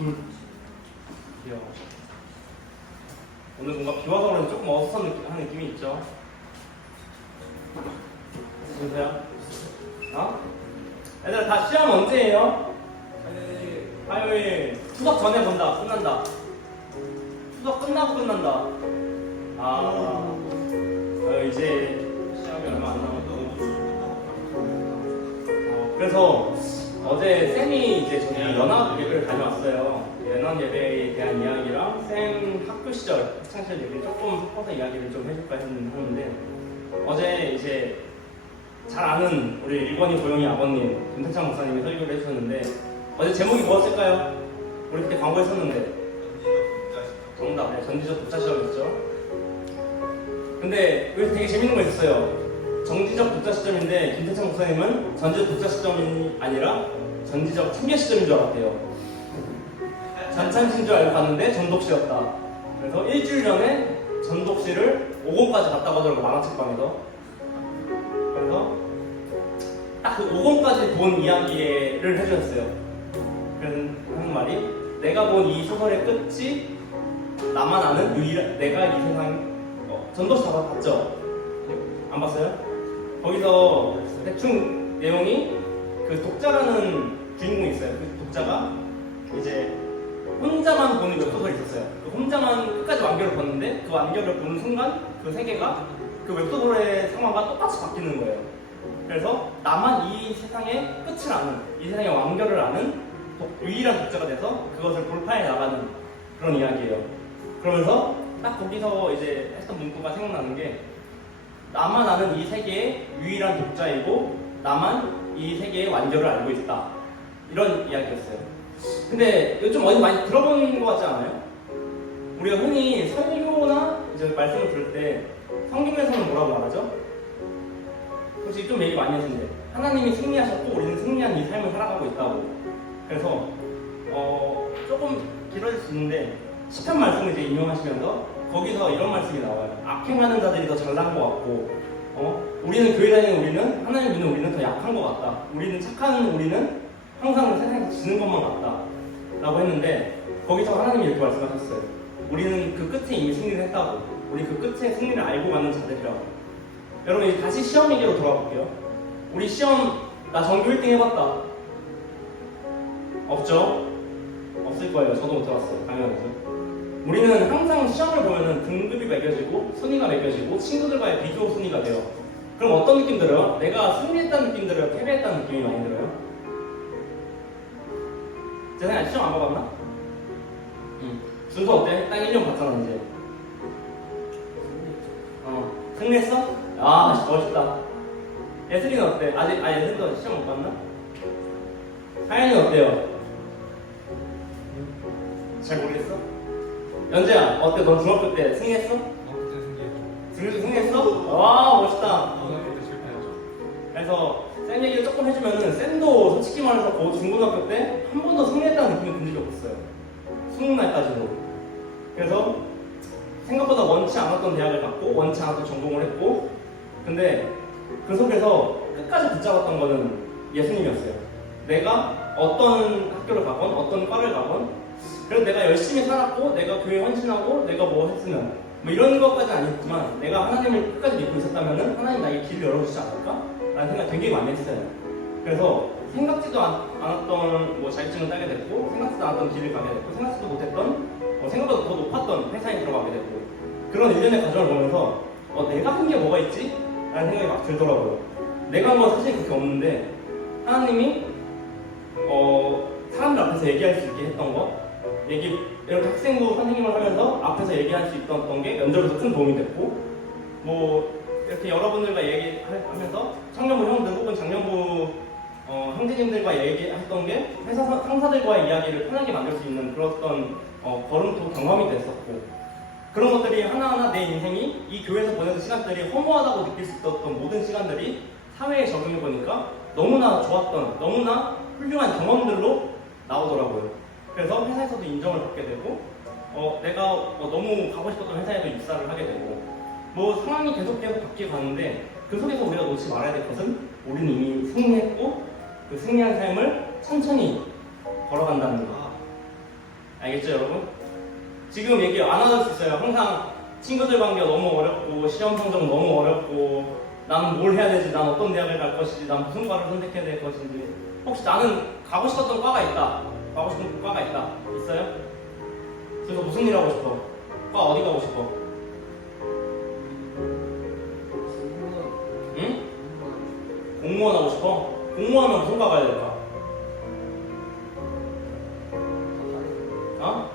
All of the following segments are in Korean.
귀여워. 오늘 뭔가 비 와서 그런지 조금 어수선한 느낌이 있죠? 보세요. 얘들아, 다 시험 언제예요? 화요일. 추석 전에 본다. 끝난다. 추석 끝나고 끝난다. 이제 시험이 얼마 안 남았고. 그래서 어제 쌤이 이제 저기 연합 예배를 다녀왔어요. 연합 예배에 대한 이야기랑 쌤 학교 시절, 학창시절 얘기를 조금 섞어서 이야기를 좀 해줄까 했는데, 어제 이제 잘 아는 우리 일권이 고영이 아버님, 김태창 목사님이 설교를 해주셨는데, 어제 제목이 뭐였을까요? 우리 그때 광고했었는데. 정답, 네, 전지적 독자 시험이었죠. 근데 여기서 되게 재밌는 거 있었어요. 정지적 독자 시점인데 김태창 목사님은 전지적 독자 시점이 아니라 전지적 참여 시점인 줄 알았대요. 잔찬신 줄 알고 갔는데 전독시였다. 그래서 일주일 전에 전독시를 5권까지 갔다고 하더라고, 만화책방에서. 그래서 딱 그 5권까지 본 이야기를 해주셨어요. 그런 말이, 내가 본 이 소설의 끝이 나만 아는 유일한, 내가 이 세상, 전독시 다 봤죠? 안 봤어요? 거기서 대충 내용이, 그 독자라는 주인공이 있어요. 그 독자가 이제 혼자만 보는 웹소설이 있었어요. 그 혼자만 끝까지 완결을 봤는데, 그 완결을 보는 순간 그 세계가 그 웹소설의 상황과 똑같이 바뀌는 거예요. 그래서 나만 이 세상의 끝을 아는, 이 세상의 완결을 아는 유일한 독자가 돼서 그것을 돌파해 나가는 그런 이야기예요. 그러면서 딱 거기서 이제 했던 문구가 생각나는 게, 나만 아는 이 세계의 유일한 독자이고 나만 이 세계의 완결을 알고 있다, 이런 이야기였어요. 근데 이거 좀 어디 많이 들어본 것 같지 않아요? 우리가 흔히 설교나 이제 말씀을 들을 때 성경에서는 뭐라고 말하죠? 혹시 좀 얘기 많이 했는데, 하나님이 승리하셨고 우리는 승리한 이 삶을 살아가고 있다고. 그래서 조금 길어질 수 있는데, 시편 말씀을 이제 인용하시면서 거기서 이런 말씀이 나와요. 악행하는 자들이 더 잘난 것 같고, 우리는 교회 다니는 우리는, 하나님 믿는 우리는 더 약한 것 같다. 우리는 착한 우리는 항상 세상에서 지는 것만 같다 라고 했는데, 거기서 하나님이 이렇게 말씀하셨어요. 우리는 그 끝에 이미 승리를 했다고. 우리 그 끝에 승리를 알고 가는 자들이라고. 여러분, 이제 다시 시험 얘기로 돌아가 볼게요. 우리 시험, 나 전교 1등 해봤다. 없죠? 없을 거예요. 저도 못 해봤어요. 당연하죠. 우리는 항상 시험을 보면은 등급이 매겨지고 순위가 매겨지고 친구들과의 비교 순위가 돼요. 그럼 어떤 느낌 들어요? 내가 승리했다는 느낌 들어요? 패배했다는 느낌이 많이 들어요? 재산이 시험 안 봐봤나? 준서 어때? 딱 1년 봤잖아 이제. 승리했어? 아 멋있다. 예슬이는 어때? 예슬이도 시험 못 봤나? 하연이는 어때요? 잘 모르겠어? 연재야, 어때? 넌 중학교 때 승리했어? 그때 승리했어? 와, 멋있다. 고등학교 때 실패했죠. 그래서 쌤 얘기를 조금 해주면은, 쌤도 솔직히 말해서 중고등학교 때 한 번도 승리했다는 느낌을 든 적이 없었어요. 수능 날까지도. 그래서 생각보다 원치 않았던 대학을 갔고 원치 않았던 전공을 했고, 근데 그 속에서 끝까지 붙잡았던 거는 예수님이었어요. 내가 어떤 학교를 가건 어떤 과를 가건, 그래서 내가 열심히 살았고 내가 교회에 헌신하고 내가 뭐 했으면 뭐 이런 것까지는 아니었지만, 내가 하나님을 끝까지 믿고 있었다면 하나님 나에게 길을 열어주지 않을까? 라는 생각 되게 많이 했어요. 그래서 생각지도 않았던 뭐 자격증을 따게 됐고, 생각지도 않았던 길을 가게 됐고, 생각지도 못했던 생각보다 더 높았던 회사에 들어가게 됐고, 그런 일련의 과정을 보면서 내가 한 게 뭐가 있지? 라는 생각이 막 들더라고요. 내가 한 건 사실 그렇게 없는데, 하나님이 사람들 앞에서 얘기할 수 있게 했던 거, 이렇게 학생부 선생님을 하면서 앞에서 얘기할 수 있었던 게 면접에서 큰 도움이 됐고, 뭐 이렇게 여러분들과 얘기하면서 청년부 형들 혹은 장년부 형제님들과 얘기했던 게 회사 상사들과의 이야기를 편하게 만들 수 있는 그런 걸음도 경험이 됐었고, 그런 것들이 하나하나 내 인생이 이 교회에서 보내는 시간들이 허무하다고 느낄 수 있었던 모든 시간들이 사회에 적용해보니까 너무나 좋았던, 너무나 훌륭한 경험들로 나오더라고요. 그래서 회사에서도 인정을 받게 되고, 내가 너무 가고 싶었던 회사에도 입사를 하게 되고, 뭐 상황이 계속 바뀌어 가는데, 그 속에서 우리가 놓지 말아야 될 것은, 우리는 이미 승리했고 그 승리한 삶을 천천히 걸어간다는 거. 알겠죠, 여러분? 지금 얘기 안 하실 수 있어요. 항상 친구들 관계가 너무 어렵고 시험 성적 너무 어렵고 나는 뭘 해야 되지, 난 어떤 대학을 갈 것이지, 난 무슨 과를 선택해야 될 것인지, 혹시 나는 가고 싶었던 과가 있다, 가고 싶은 과가 있다, 있어요? 그래서 무슨 일 하고 싶어? 과 어디 가고 싶어? 응? 공무원 하고 싶어? 공무원하면 무슨 과 가야 될까? 어?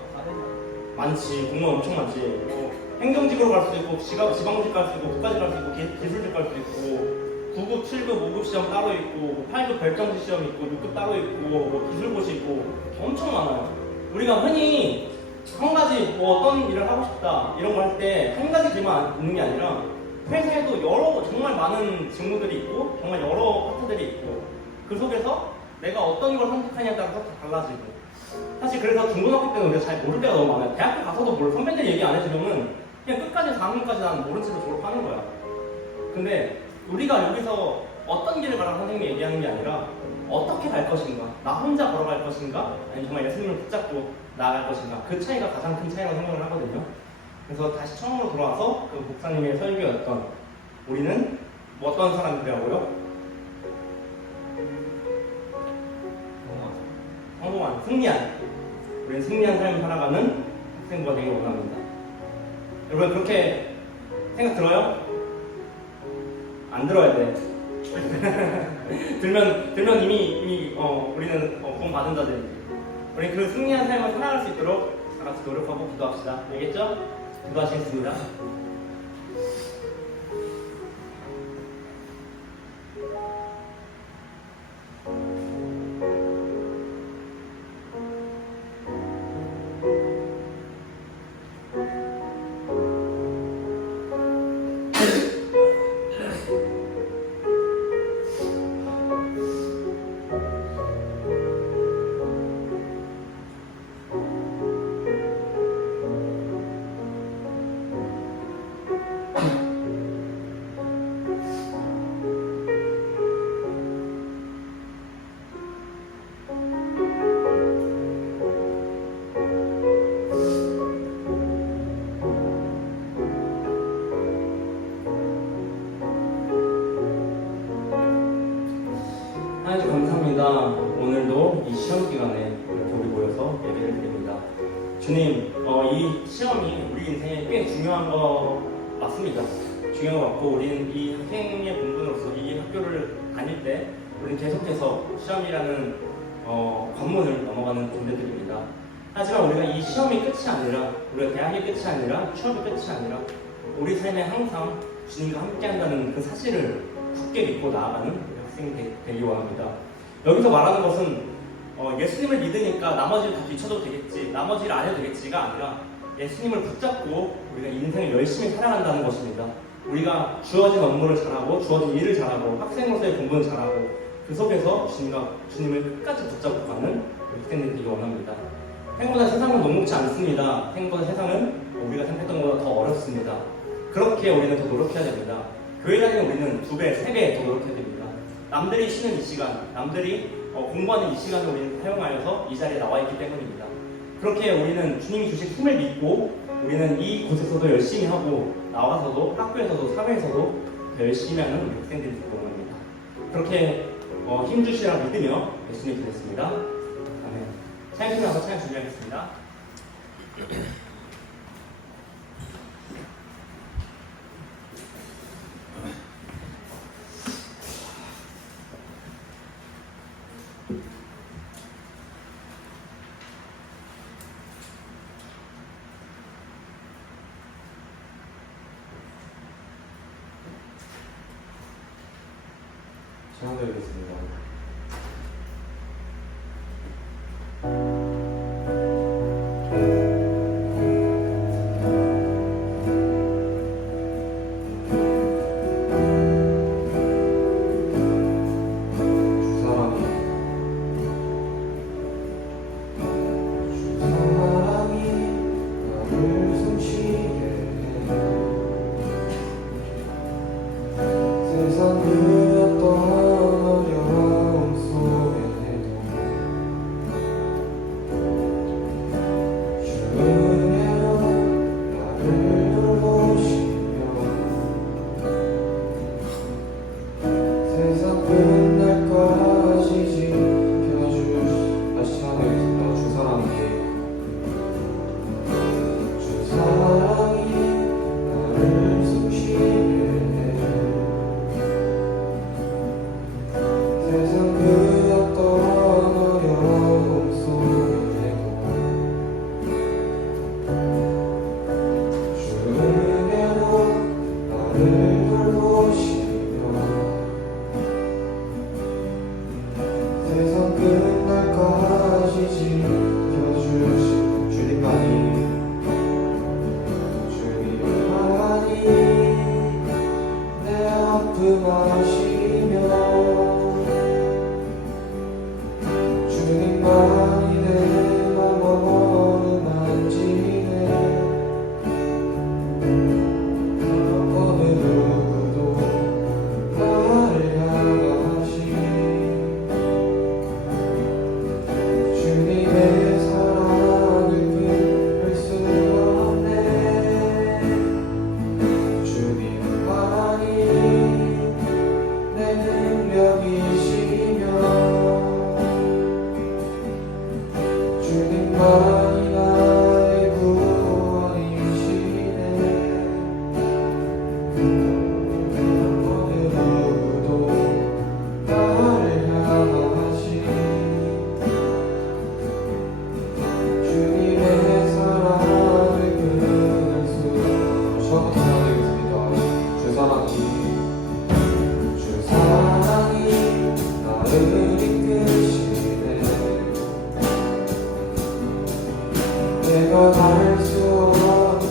많지. 공무원 엄청 많지. 뭐 행정직으로 갈 수도 있고, 지방직 갈 수 있고, 국가직 갈 수 있고, 기술직 갈 수도 있고, 9급, 7급, 5급 시험 따로 있고, 8급 별정지 시험 있고, 6급 따로 있고, 뭐 기술고시 있고, 엄청 많아요. 우리가 흔히 한 가지 뭐 어떤 일을 하고 싶다 이런 거 할 때 한 가지 길만 있는 게 아니라 회사에도 여러 정말 많은 직무들이 있고 정말 여러 파트들이 있고 그 속에서 내가 어떤 걸 선택하냐에 따라서 다 달라지고 사실 그래서 중고등학교 때는 우리가 잘 모를 때가 너무 많아요. 대학교 가서도 뭘 선배들 얘기 안 해주면은 그냥 끝까지 4학년까지 나는 모른 채로 졸업하는 거야. 근데 우리가 여기서 어떤 길을 가라고 선생님이 얘기하는 게 아니라 어떻게 갈 것인가, 나 혼자 걸어갈 것인가, 아니면 정말 예수님을 붙잡고 나아갈 것인가, 그 차이가 가장 큰 차이라고 생각을 하거든요. 그래서 다시 처음으로 돌아와서 그 목사님의 설교였던 우리는 뭐 어떤 사람이 되라고요? 성공한, 승리한, 우리는 승리한 삶을 살아가는 학생부가 되길 원합니다. 여러분 그렇게 생각 들어요? 안 들어야 돼. 들면 이미 우리는 구원 받은 자들이지. 우리 그 승리한 삶을 살아갈 수 있도록 다 같이 노력하고 기도합시다. 알겠죠? 기도하시겠습니다. 하나님 감사합니다. 오늘도 이 시험 기간에 이렇게 우리 모여서 예배를 드립니다. 주님, 이 시험이 우리 인생에 꽤 중요한 거 맞습니다. 중요한 것 같고 우리는 이 학생의 본분으로서 이 학교를 다닐 때 우리는 계속해서 시험이라는 관문을 넘어가는 존재들입니다. 하지만 우리가 이 시험이 끝이 아니라 우리가 대학이 끝이 아니라 취업이 끝이 아니라 우리 삶에 항상 주님과 함께한다는 그 사실을 굳게 믿고 나아가는 학생이 되기 원합니다. 여기서 말하는 것은 예수님을 믿으니까 나머지를 다 뒤쳐도 되겠지, 나머지를 안 해도 되겠지가 아니라 예수님을 붙잡고 우리가 인생을 열심히 살아간다는 것입니다. 우리가 주어진 업무를 잘하고 주어진 일을 잘하고 학생으로서의 공부는 잘하고 그 속에서 주님을 끝까지 붙잡고 가는 학생들이 되기 원합니다. 생각보다 세상은 녹록지 않습니다. 생각보다 세상은 우리가 생각했던 것보다 더 어렵습니다. 그렇게 우리는 더 노력해야 됩니다. 교회 다니는 우리는 2배, 3배 더 노력해야 됩니다. 남들이 쉬는 이 시간, 남들이 공부하는 이 시간을 우리는 사용하여서 이 자리에 나와 있기 때문입니다. 그렇게 우리는 주님이 주신 힘을 믿고 우리는 이곳에서도 열심히 하고 나와서도 학교에서도 사회에서도 더 열심히 하는 우리 학생들이 되기 원합니다. 그렇게 힘 주시라 믿으며 예수님 드렸습니다. 아멘. 찬양 끝나서 찬양 준비하겠습니다. 찬양드리겠습니다. 세상 그 어떤 어려움 주님만이 나의 구원이시네. 어느 누구도 나를 향하시 주님의 사랑을 끊을 수 저부터 기도하겠습니다. 주 사랑이 나를 이끄시네. 내가 갈 수 없는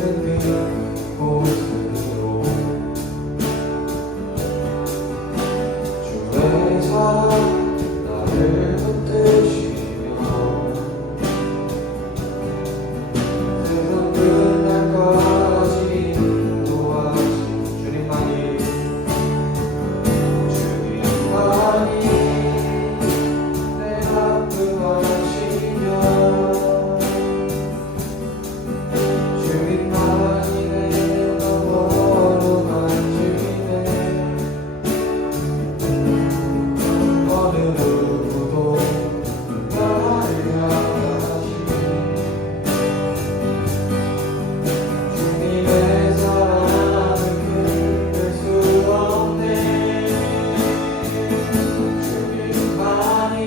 그곳으로 주의 사랑 나를 붙드시며 세상 끝날까지 인도하신 주님만이 내 아픔하시며 주님만이 내가 걸어간주이네. 어느 누구도 나를 향하시 주님의 사랑을 끊을 수 없네. 주님만이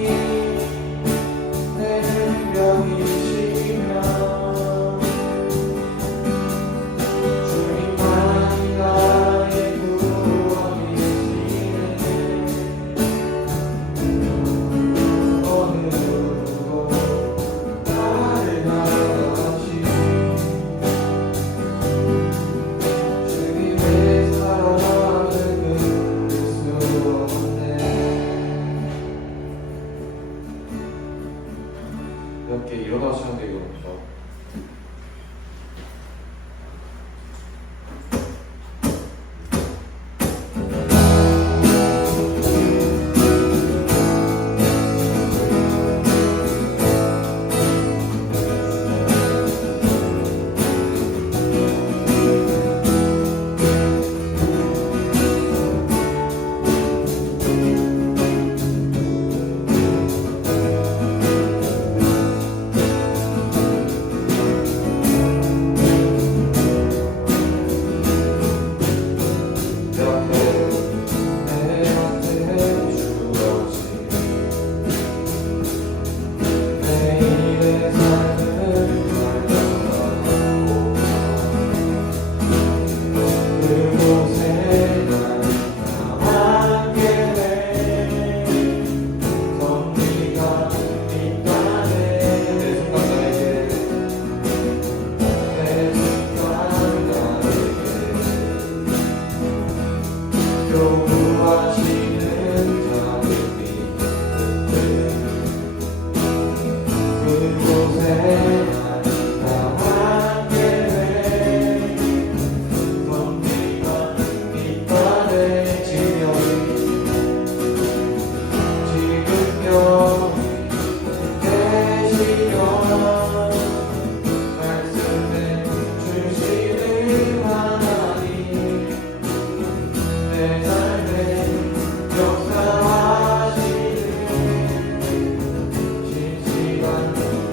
내 능력이시며 주님만이 나의 구원이시네. 어느 누구도 나를 향하시 주님의 사랑을 끊을 수 없네. 이렇게 일어나시면 되거든요.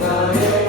나의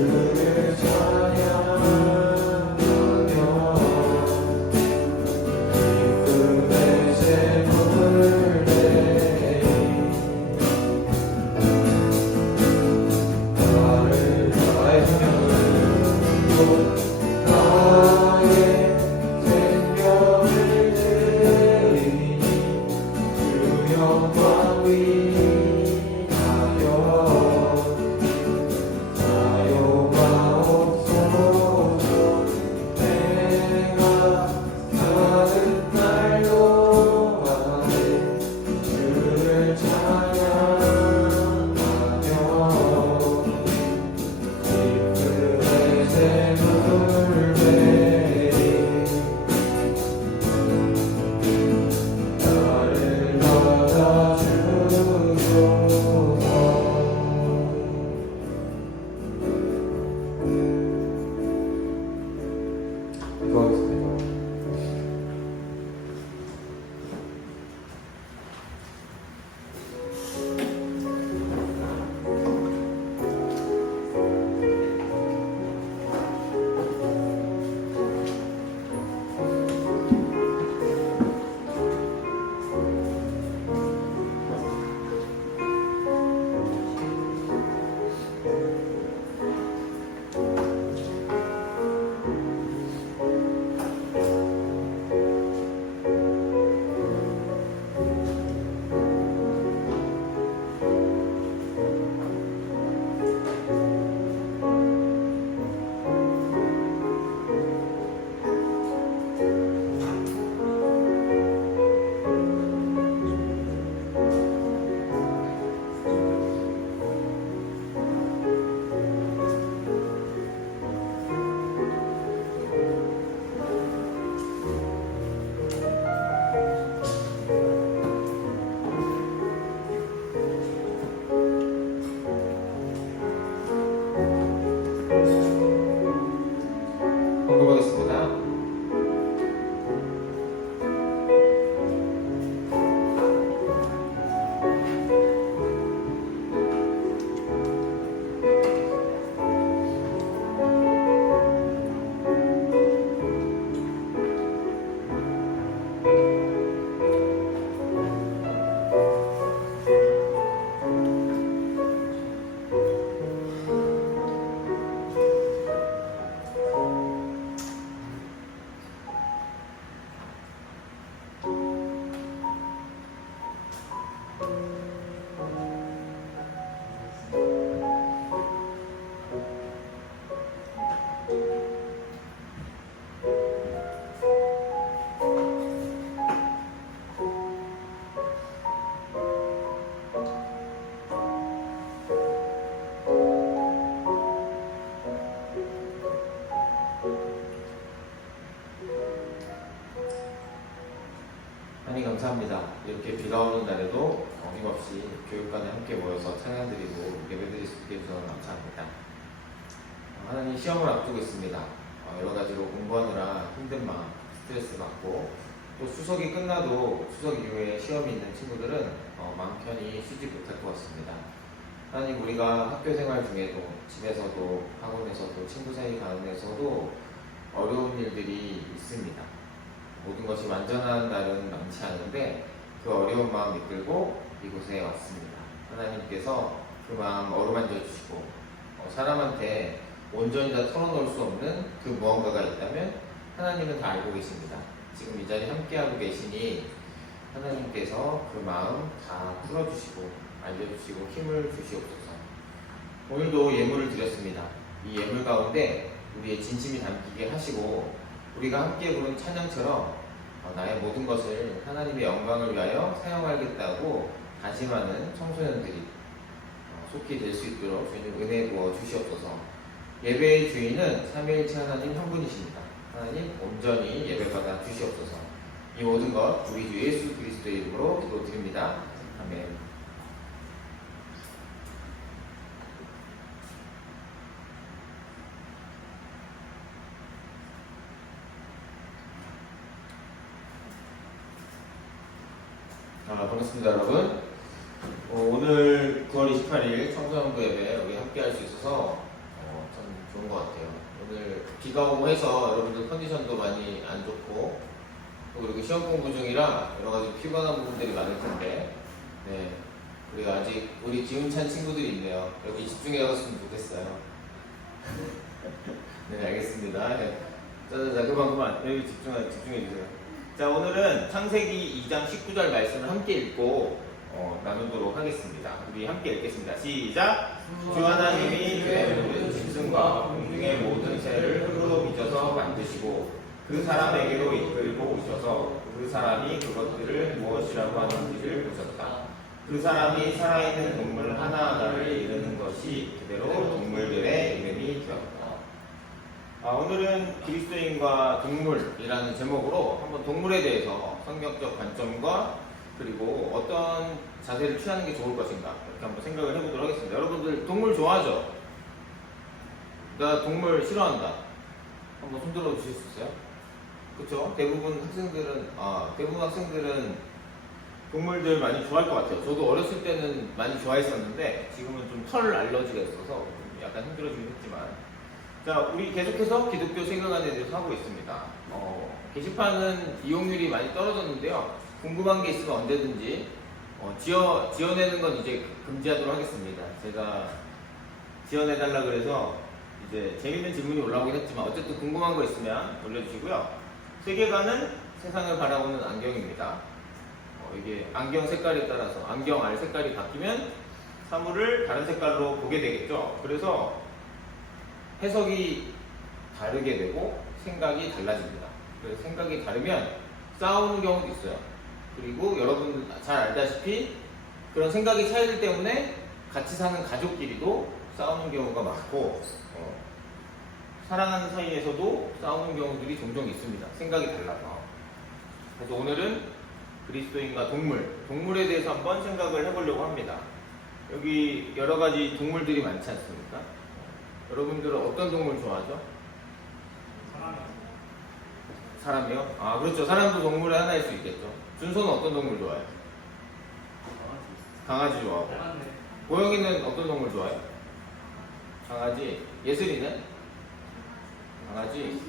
주를 찬양하며 기쁨의 제물을 드리니 나를 나의 생명을 나의 생명을 드리니 주 영광 위하여 사용하옵소서. 내가 사는 날 동안에 주를 찬양하며 기쁨의 제물을 드리니 나를 받아주소서. 기도하겠습니다. 헌금하겠습니다. 하나님 감사합니다. 이렇게 비가 오는 날에도 어김없이 교육관에 함께 모여서 찬양드리고 예배드릴 수 있게 해주셔서 감사합니다. 하나님 시험을 앞두고 있습니다. 여러 가지로 공부하느라 힘든 마음, 스트레스 받고 또 수석이 끝나도 수석 이후에 시험이 있는 친구들은 마음 편히 쉬지 못할 것 같습니다. 하나님 우리가 학교 생활 중에도 집에서도 학원에서도 친구 사이 가운데서도 어려운 일들이 있습니다. 모든 것이 완전한 날은 많지 않은데 그 어려운 마음 이끌고 이곳에 왔습니다. 하나님께서 그 마음 어루만져 주시고 사람한테 온전히 다 털어놓을 수 없는 그 무언가가 있다면 하나님은 다 알고 계십니다. 지금 이 자리에 함께하고 계시니 하나님께서 그 마음 다 풀어주시고 알려주시고 힘을 주시옵소서. 오늘도 예물을 드렸습니다. 이 예물 가운데 우리의 진심이 담기게 하시고 우리가 함께 부른 찬양처럼 나의 모든 것을 하나님의 영광을 위하여 사용하겠다고 다짐하는 청소년들이 속히 될 수 있도록 주님 은혜 부어 주시옵소서. 예배의 주인은 삼위일체 하나님 한 분이십니다. 하나님 온전히 예배받아 주시옵소서. 이 모든 것 우리 주 예수 그리스도의 이름으로 기도드립니다. 아멘. 반갑습니다 여러분. 오늘 9월 28일 청소년부 예배 여기 함께 할 수 있어서 참 오늘 비가 오고 해서 여러분들 컨디션도 많이 안 좋고 또 그리고 시험 공부 중이라 여러 가지 피곤한 부분들이 많을 텐데 네, 우리가 아직 우리 기운찬 친구들이 있네요. 여기 집중해 갔으면 좋겠어요. 네, 알겠습니다. 네. 자, 그만 여기 집중해 주세요. 자, 오늘은 창세기 2장 19절 말씀을 함께 읽고 나누도록 하겠습니다. 우리 함께 읽겠습니다. 시작! 주 하나님이 그의 모든 짐승과 공중의 모든 새를 흙으로 빚어서 만드시고 그 사람에게로 이끌고 오셔서 그 사람이 그것들을 무엇이라고 하는지를 보셨다. 그 사람이 살아있는 동물 하나하나를 이르는 것이 그대로 동물들의 이름이 되었다. 오늘은 그리스도인과 동물이라는 제목으로 한번 동물에 대해서 성경적 관점과 그리고 어떤 자세를 취하는 게 좋을 것인가 이렇게 한번 생각을 해보도록 하겠습니다. 여러분들 동물 좋아하죠? 나 동물 싫어한다. 한번 손들어 주실 수 있어요? 그렇죠? 대부분 학생들은 동물들 많이 좋아할 것 같아요. 저도 어렸을 때는 많이 좋아했었는데 지금은 좀 털 알러지가 있어서 약간 힘들어지긴 했지만 자, 우리 계속해서 기독교 세계관에 대해서 하고 있습니다. 게시판은 이용률이 많이 떨어졌는데요. 궁금한 게 있으면 언제든지 지어내는 건 이제 금지하도록 하겠습니다. 제가 지어내달라 그래서 이제 재밌는 질문이 올라오긴 했지만 어쨌든 궁금한 거 있으면 올려주시고요. 세계관은 세상을 바라보는 안경입니다. 이게 안경 색깔에 따라서 안경 알 색깔이 바뀌면 사물을 다른 색깔로 보게 되겠죠. 그래서 해석이 다르게 되고 생각이 달라집니다. 그래서 생각이 다르면 싸우는 경우도 있어요. 그리고 여러분 잘 알다시피 그런 생각이 차이들 때문에 같이 사는 가족끼리도 싸우는 경우가 많고 사랑하는 사이에서도 싸우는 경우들이 종종 있습니다. 생각이 달라서. 그래서 오늘은 그리스도인과 동물에 대해서 한번 생각을 해보려고 합니다. 여기 여러 가지 동물들이 많지 않습니까? 여러분들은 어떤 동물 좋아하죠? 사람이요? 그렇죠. 사람도 동물의 하나일 수 있겠죠. 준서는 어떤 동물 좋아해요? 강아지 좋아하고. 고영이는 어떤 동물 좋아해요? 강아지. 예슬이는? 강아지.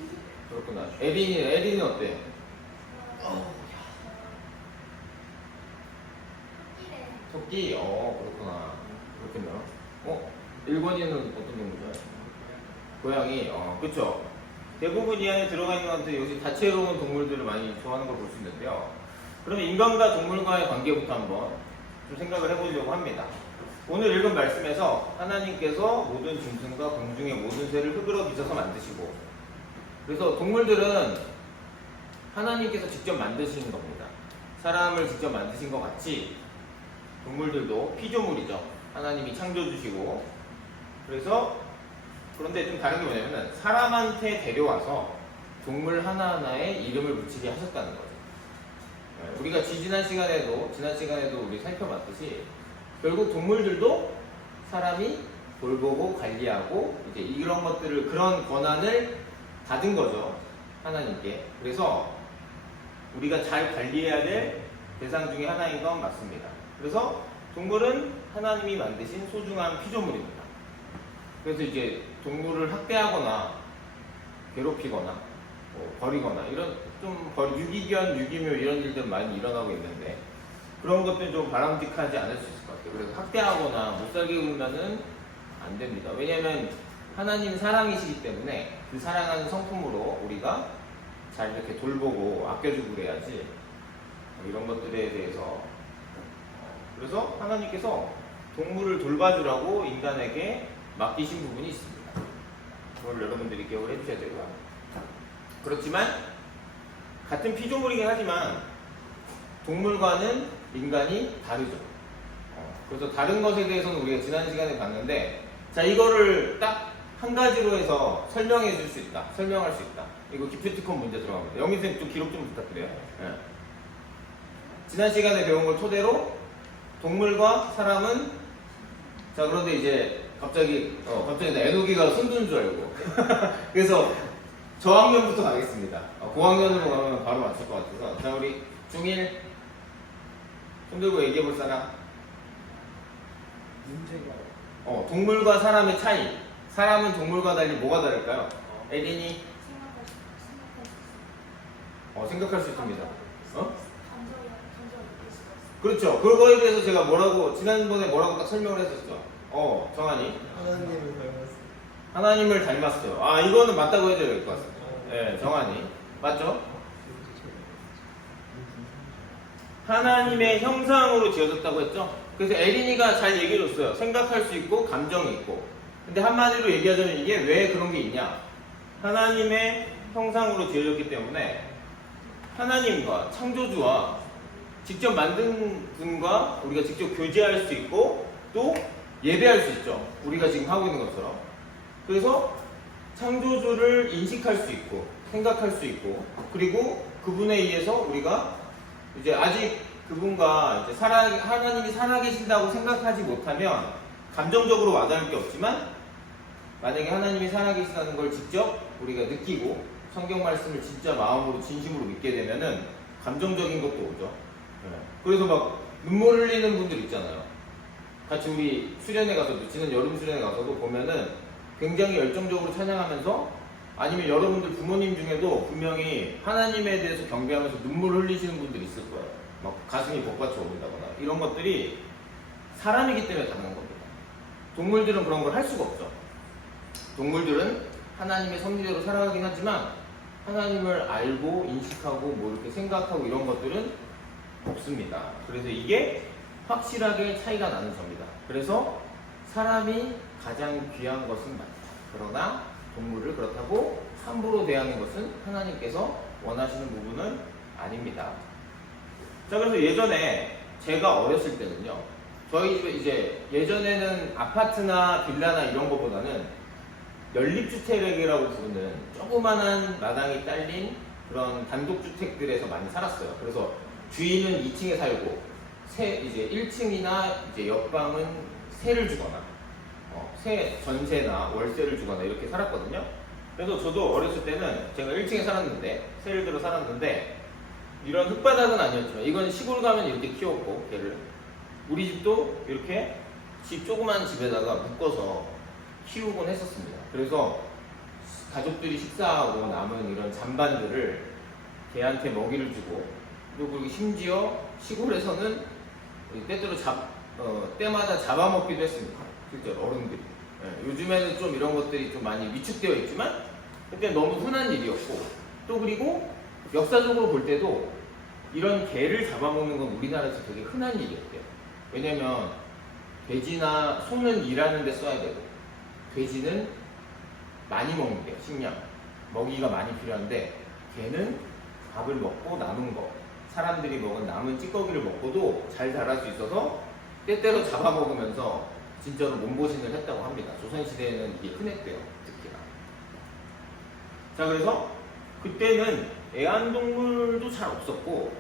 그렇구나. 에린이는 어때요? 토끼? 그렇구나. 그렇군요. 일본인은 어떤 동물 좋아해요? 고양이? 그쵸. 대부분 이 안에 들어가 있는 것한테 여기 다채로운 동물들을 많이 좋아하는 걸 볼 수 있는데요. 그러면 인간과 동물과의 관계부터 한번 좀 생각을 해보려고 합니다. 오늘 읽은 말씀에서 하나님께서 모든 짐승과 공중의 모든 새를 흙으로 빚어서 만드시고 그래서 동물들은 하나님께서 직접 만드신 겁니다. 사람을 직접 만드신 것 같이 동물들도 피조물이죠. 하나님이 창조주시고 그래서 그런데 좀 다른 게 뭐냐면 사람한테 데려와서 동물 하나하나에 이름을 붙이게 하셨다는 거죠. 우리가 지난 시간에도 우리 살펴봤듯이 결국 동물들도 사람이 돌보고 관리하고 이제 이런 것들을 그런 권한을 받은 거죠. 하나님께. 그래서 우리가 잘 관리해야 될 대상 중에 하나인 건 맞습니다. 그래서 동물은 하나님이 만드신 소중한 피조물입니다. 그래서 이제 동물을 학대하거나 괴롭히거나 버리거나 이런 좀 유기견, 유기묘 이런 일들 많이 일어나고 있는데 그런 것들은 좀 바람직하지 않을 수 있을 것 같아요. 그래서 학대하거나 못 살게 굴면은 안 됩니다. 왜냐하면 하나님 사랑이시기 때문에 그 사랑하는 성품으로 우리가 잘 이렇게 돌보고 아껴주고 그래야지 이런 것들에 대해서 그래서 하나님께서 동물을 돌봐주라고 인간에게 맡기신 부분이 있습니다. 그걸 여러분들이 기억을 해주셔야 되고요. 그렇지만 같은 피조물이긴 하지만 동물과는 인간이 다르죠. 그래서 다른 것에 대해서는 우리가 지난 시간에 봤는데 자 이거를 딱 한 가지로 해서 설명할 수 있다. 이거 기프티콘 문제 들어갑니다. 영희쌤 좀 기록 좀 부탁드려요. 네. 지난 시간에 배운 걸 토대로 동물과 사람은 자 그런데 이제 갑자기 애노기가 손드는 줄 알고 그래서 저학년부터 가겠습니다. 고학년으로 가면 바로 맞출 것 같아서 자 우리 중1 손들고 얘기해 볼 사람. 문제가 동물과 사람의 차이. 사람은 동물과 달리 뭐가 다를까요? 에린이 생각할 수 있습니다. 그렇죠. 그거에 대해서 제가 지난번에 뭐라고 딱 설명을 했었죠. 정한이. 하나님을 닮았어. 하나님을 닮았어요. 아, 이거는 맞다고 해줘야 될 것 같습니다. 네, 정한이. 맞죠? 하나님의 형상으로 지어졌다고 했죠? 그래서 에린이가 잘 얘기해줬어요. 생각할 수 있고, 감정이 있고. 근데 한마디로 얘기하자면 이게 왜 그런 게 있냐? 하나님의 형상으로 지어졌기 때문에 하나님과 창조주와 직접 만든 분과 우리가 직접 교제할 수 있고 또 예배할 수 있죠. 우리가 지금 하고 있는 것처럼. 그래서 창조주를 인식할 수 있고 생각할 수 있고 그리고 그분에 의해서 우리가 이제 아직 그분과 이제 하나님이 살아계신다고 생각하지 못하면 감정적으로 와닿을 게 없지만 만약에 하나님이 살아계시다는 걸 직접 우리가 느끼고 성경 말씀을 진짜 마음으로 진심으로 믿게 되면은 감정적인 것도 오죠. 그래서 막 눈물 흘리는 분들 있잖아요. 같이 우리 수련회 가서도 지난 여름 수련회 가서도 보면은 굉장히 열정적으로 찬양하면서 아니면 여러분들 부모님 중에도 분명히 하나님에 대해서 경배하면서 눈물 흘리시는 분들이 있을 거예요. 막 가슴이 복받쳐 오른다거나 이런 것들이 사람이기 때문에 가능한 겁니다. 동물들은 그런 걸 할 수가 없죠. 동물들은 하나님의 섭리대로 살아가긴 하지만 하나님을 알고 인식하고 뭐 이렇게 생각하고 이런 것들은 없습니다. 그래서 이게 확실하게 차이가 나는 점이다. 그래서 사람이 가장 귀한 것은 맞다. 그러나 동물을 그렇다고 함부로 대하는 것은 하나님께서 원하시는 부분은 아닙니다. 자, 그래서 예전에 제가 어렸을 때는요, 저희 집에 이제 예전에는 아파트나 빌라나 이런 것보다는 연립주택이라고 부르는 조그만한 마당이 딸린 그런 단독주택들에서 많이 살았어요. 그래서 주인은 2층에 살고 이제 1층이나 이제 옆방은 세를 주거나 전세나 월세를 주거나 이렇게 살았거든요. 그래서 저도 어렸을 때는 제가 1층에 살았는데 세를 들어 살았는데 이런 흙바닥은 아니었지만 이건 시골 가면 이렇게 키웠고 개를 우리 집도 이렇게 조그만 집에다가 묶어서 키우곤 했었습니다. 그래서 가족들이 식사하고 남은 이런 잔반들을 개한테 먹이를 주고 그리고 심지어 시골에서는 때때로 때마다 잡아먹기도 했습니다. 실제로 어른들이. 요즘에는 좀 이런 것들이 좀 많이 위축되어 있지만 그때 너무 흔한 일이었고 또 그리고 역사적으로 볼 때도 이런 개를 잡아먹는 건 우리나라에서 되게 흔한 일이었대요. 왜냐면 돼지나 소는 일하는 데 써야 되고 돼지는 많이 먹는데요. 식량 먹이가 많이 필요한데 개는 밥을 먹고 남은 거 사람들이 먹은 남은 찌꺼기를 먹고도 잘 자랄 수 있어서 때때로 잡아먹으면서 진짜로 몸보신을 했다고 합니다. 조선시대에는 이게 흔했대요. 특히나. 자, 그래서 그때는 애완동물도 잘 없었고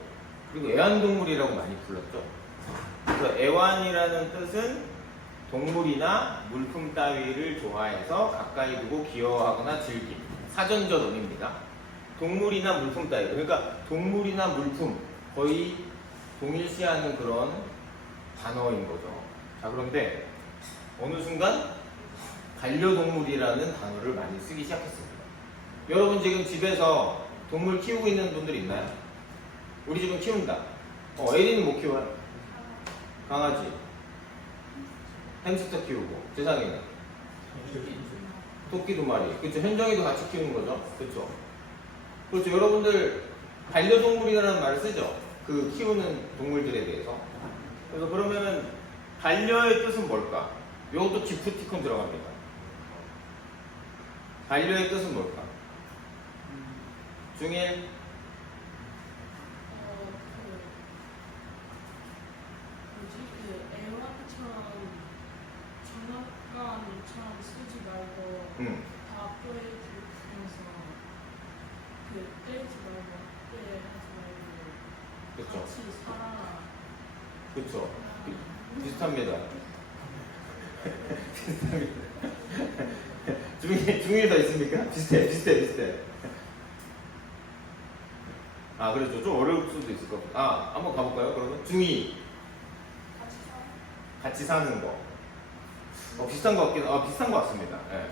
그리고 애완동물이라고 많이 불렀죠. 그래서 애완이라는 뜻은 동물이나 물품 따위를 좋아해서 가까이 두고 귀여워하거나 즐김. 사전적 의미입니다. 동물이나 물품 따위. 그러니까 동물이나 물품 거의 동일시하는 그런 단어인 거죠. 자, 그런데 어느 순간 반려동물이라는 단어를 많이 쓰기 시작했습니다. 여러분 지금 집에서 동물 키우고 있는 분들 있나요? 우리 집은 키운다. 에리는 못 키워요? 강아지. 햄스터 키우고. 세상에는 토끼 2마리. 그렇죠. 현정이도 같이 키우는 거죠. 그렇죠. 그렇죠. 여러분들 반려동물이라는 말을 쓰죠. 그 키우는 동물들에 대해서. 그래서 그러면은 반려의 뜻은 뭘까? 이것도 기프티콘 들어갑니다. 반려의 뜻은 뭘까? 중일 장난감처럼 쓰지 말고 다 떼주면서 떼지 말고 떼하지 말고 그쵸. 같이 살아라. 그렇죠. 비슷합니다. 중일 더 있습니까? 비슷해. 아, 그렇죠. 좀 어려울 수도 있을 것 같아요. 한번 가볼까요? 그러면 중이 같이 사는 거. 비슷한 것 같긴, 비슷한 것 같습니다. 네.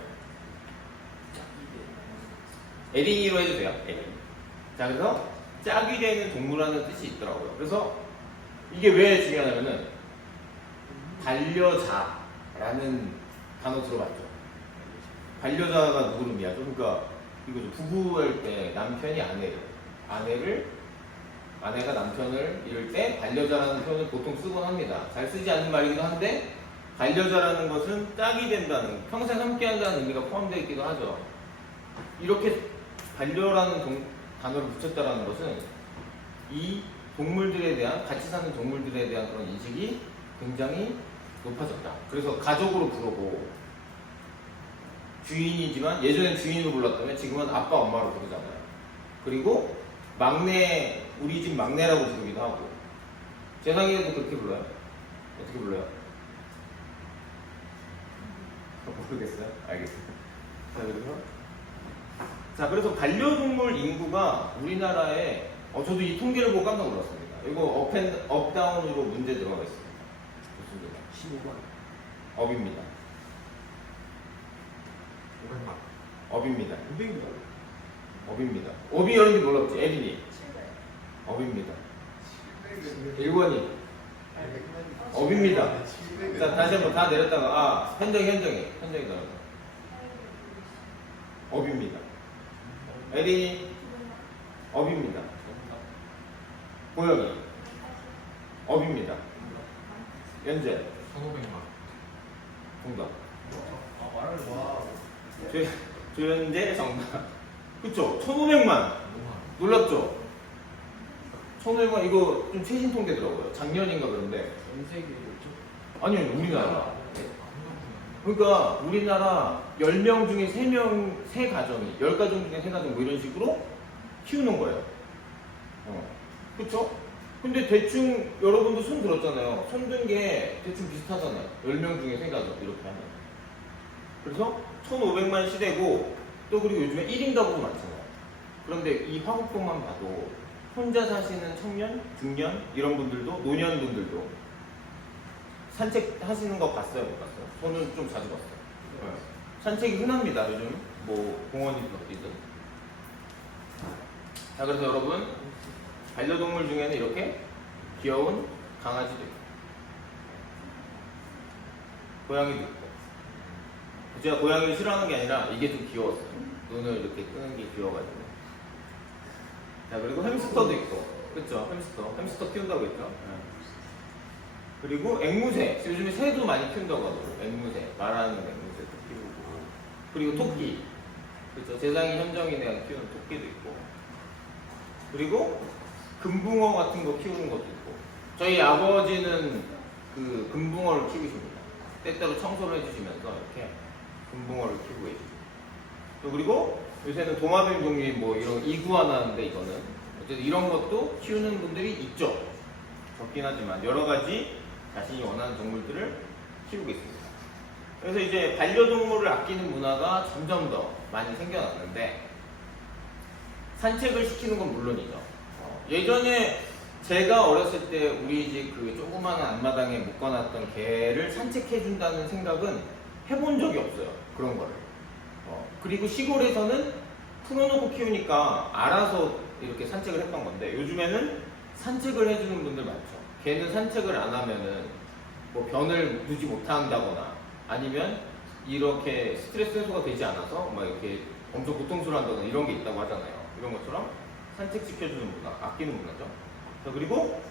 에린이로 해주세요. 에린. 자, 그래서 짝이 되는 동물이라는 뜻이 있더라고요. 그래서 이게 왜 중요하냐면은 반려자라는 단어 들어봤죠? 반려자가 누구를 의미하죠? 그러니까 이거죠. 부부일 때 남편이 아내가 남편을 이럴 때 반려자라는 표현을 보통 쓰곤 합니다. 잘 쓰지 않는 말이기도 한데 반려자라는 것은 짝이 된다는, 평생 함께한다는 의미가 포함되어 있기도 하죠. 이렇게 반려라는 단어를 붙였다는 것은 이 동물들에 대한, 같이 사는 동물들에 대한 그런 인식이 굉장히 높아졌다. 그래서 가족으로 부르고, 주인이지만 예전엔 주인으로 불렀다면 지금은 아빠 엄마로 부르잖아요. 그리고 막내, 우리 집 막내라고 부르기도 하고, 세상에도 그렇게 불러요? 어떻게 불러요? 모르겠어요? 알겠어요. 그래서 반려동물 인구가 우리나라에, 저도 이 통계를 보고 깜짝 놀랐습니다. 이거 업다운으로 문제 들어가겠습니다. 좋습니다. 15만. 업입니다. 500만. 업입니다. 500만. 업입니다. 업이 여러분들 몰랐지? 에린이. 700. 업입니다. 1번이. 업입니다. 자, 다시 한번 다 내렸다가, 현정이 나온다. 업입니다. 에린이. 업입니다. 고영이. 업입니다. 연재. 1,500만. 정답. 말을 와. 조현재 정답. 그쵸? 1,500만. 놀랍죠? 1,500만, 이거 좀 최신 통계더라고요. 작년인가 그런데. 전 세계였죠? 아니요, 우리나라. 그러니까 우리나라 10명 중에 3가정이, 10가정 중에 3가정 뭐 이런 식으로 키우는 거예요. 그쵸? 근데 대충 여러분도 손 들었잖아요. 손 든 게 대충 비슷하잖아요. 10명 중에 3가정 이렇게 하면. 그래서 1,500만 시대고, 또 그리고 요즘에 1인 가구도 많잖아요. 그런데 이 화곡동만 봐도 혼자 사시는 청년, 중년 이런 분들도, 노년분들도 산책하시는 거 봤어요? 못 봤어요? 저는 좀 자주 봤어요. 네. 산책이 흔합니다. 요즘 뭐 공원이든 어디든. 자, 그래서 여러분, 반려동물 중에는 이렇게 귀여운 강아지도 있고 고양이도 있고. 제가 고양이를 싫어하는 게 아니라 이게 좀 귀여웠어요. 눈을 이렇게 뜨는 게 귀여워가지고. 자, 그리고 햄스터도 있고. 그쵸? 햄스터 키운다고 했죠? 네. 그리고 앵무새. 요즘에 새도 많이 키운다고 하더라고요. 앵무새. 말하는 앵무새도 키우고. 그리고 토끼. 그쵸? 재상이 현정이네가 키우는 토끼도 있고. 그리고 금붕어 같은 거 키우는 것도 있고. 저희 아버지는 그 금붕어를 키우십니다. 때때로 청소를 해주시면서 이렇게 금붕어를 키우고 계십니다. 또 그리고 요새는 도마뱀 종류의 뭐 이런 이구아나인데, 이거는 어쨌든 이런 것도 키우는 분들이 있죠. 적긴 하지만 여러 가지 자신이 원하는 동물들을 키우고 있습니다. 그래서 이제 반려동물을 아끼는 문화가 점점 더 많이 생겨났는데, 산책을 시키는 건 물론이죠. 예전에 제가 어렸을 때 우리 집 그 조그마한 앞마당에 묶어놨던 개를 산책해준다는 생각은 해본 적이 없어요. 그런 거를. 그리고 시골에서는 풀어놓고 키우니까 알아서 이렇게 산책을 했던 건데, 요즘에는 산책을 해주는 분들 많죠. 개는 산책을 안 하면은 뭐 변을 두지 못한다거나, 아니면 이렇게 스트레스 해소가 되지 않아서 막 이렇게 엄청 고통스러워한다거나 이런 게 있다고 하잖아요. 이런 것처럼 산책시켜주는 문화, 아끼는 문화죠. 자, 그리고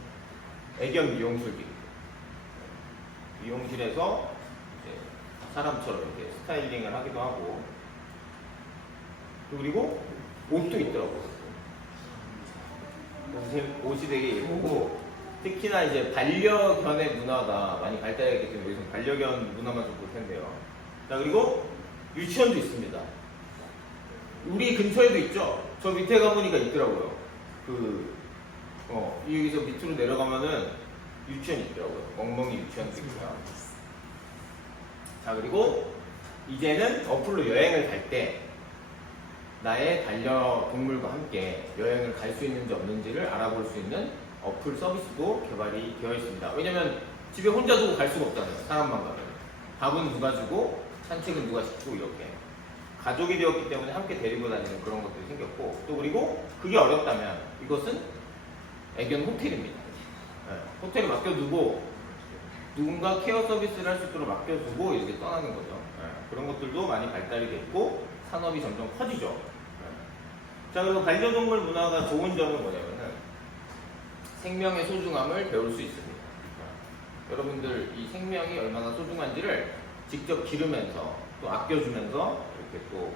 애견 미용실도 있고, 미용실에서 이제 사람처럼 이렇게 스타일링을 하기도 하고, 그리고 옷도 있더라고요. 옷이 되게 예쁘고, 특히나 이제 반려견의 문화가 많이 발달했기 때문에 여기서 반려견 문화만 좀 볼 텐데요. 자, 그리고 유치원도 있습니다. 우리 근처에도 있죠. 저 밑에 가보니까 있더라고요. 여기서 밑으로 내려가면은 유치원이 있더라고요. 멍멍이 유치원도 있고요. 자, 그리고 이제는 어플로 여행을 갈 때 나의 반려동물과 함께 여행을 갈 수 있는지 없는지를 알아볼 수 있는 어플 서비스도 개발이 되어 있습니다. 왜냐면 집에 혼자 두고 갈 수가 없잖아요. 사람만 가면. 밥은 누가 주고 산책은 누가 시키고 이렇게. 가족이 되었기 때문에 함께 데리고 다니는 그런 것들이 생겼고, 또 그리고 그게 어렵다면 이것은 애견 호텔입니다. 네, 호텔에 맡겨두고 누군가 케어 서비스를 할 수 있도록 맡겨두고 이렇게 떠나는 거죠. 네, 그런 것들도 많이 발달이 됐고 산업이 점점 커지죠. 네. 자, 그리고 반려동물 문화가 좋은 점은 뭐냐면은 생명의 소중함을 배울 수 있습니다. 네. 여러분들 이 생명이 얼마나 소중한지를 직접 기르면서 또 아껴주면서 이렇게 또